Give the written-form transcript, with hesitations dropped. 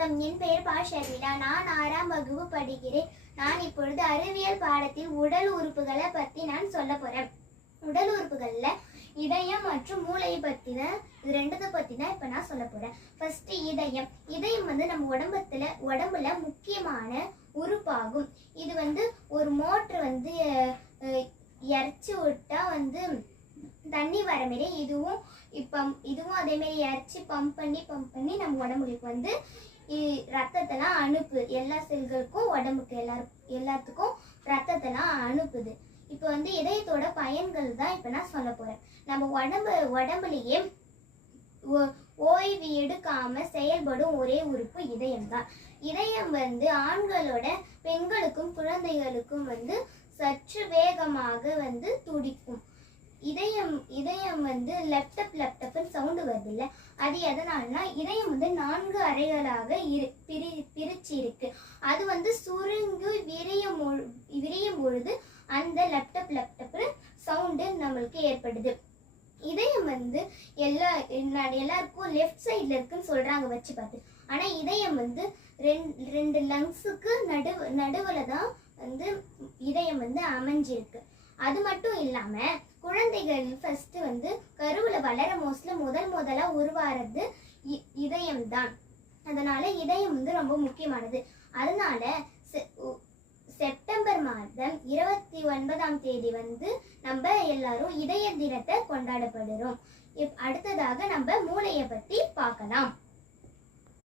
வணக்கம், என் பெயர் பா ஷர்மிளா. நான் 6ஆம் வகுப்பு படிக்கிறேன். நான் இப்பொழுது அறிவியல் பாடத்தில் உடல் உறுப்புகளை பற்றி நான் சொல்ல போறேன். உடல் உறுப்புகள்ல இதயம் மற்றும் மூளையை பற்றின இது ரெண்டுத்தை பற்றி தான் இப்போ நான் சொல்ல போறேன். ஃபர்ஸ்ட் இதயம். இதயம் நம்ம உடம்புல முக்கியமான உறுப்பாகும். இது ஒரு மோட்டர் இறச்சி விட்டா தண்ணி வர மாரி இதுவும் அதே மாதிரி இறச்சி பம்ப் பண்ணி நம்ம உடம்புக்கு ரத்தத்தெல்லாம் அனுப்புது. எல்லா செல்களுக்கும் உடம்புக்கு எல்லாத்துக்கும் ரத்தத்தெல்லாம் அனுப்புது. இப்போ இதயத்தோட பயன்கள் தான் இப்போ நான் சொல்ல போறேன். நம்ம உடம்புலயே ஓய்வு எடுக்காம செயல்படும் ஒரே உறுப்பு இதயம் தான். இதயம் ஆண்களோட பெண்களுக்கும் குழந்தைகளுக்கும் சற்று வேகமாக துடிக்கும். இதயம் லெப்டப்னு சவுண்டு வருது இல்ல, அது எதனாலனா இதயம் 4 அறைகளாக பிரிச்சு இருக்கு. அது சுருங்கி விரியும் பொழுது அந்த லெப்டப்னு சவுண்டு நம்மளுக்கு ஏற்படுது. இதயம் எல்லாருக்கும் லெஃப்ட் சைட்ல இருக்குன்னு சொல்றாங்க வச்சு பார்த்து. ஆனா இதயம் ரெண்டு லங்ஸுக்கு நடுவுல தான் இதயம் அமைஞ்சிருக்கு. அது மட்டும் இல்லாம குழந்தைகள் ஃபர்ஸ்ட் கருவுல வளர முதலா உருவாறது இதயம் தான். அதனால இதயம் ரொம்ப முக்கியமானது. அதனால செப்டம்பர் மாதம் 29ஆம் தேதி நம்ம எல்லாரும் இதய தினத்தை கொண்டாடப்படுறோம். அடுத்ததாக நம்ம மூளையை பத்தி பார்க்கலாம்.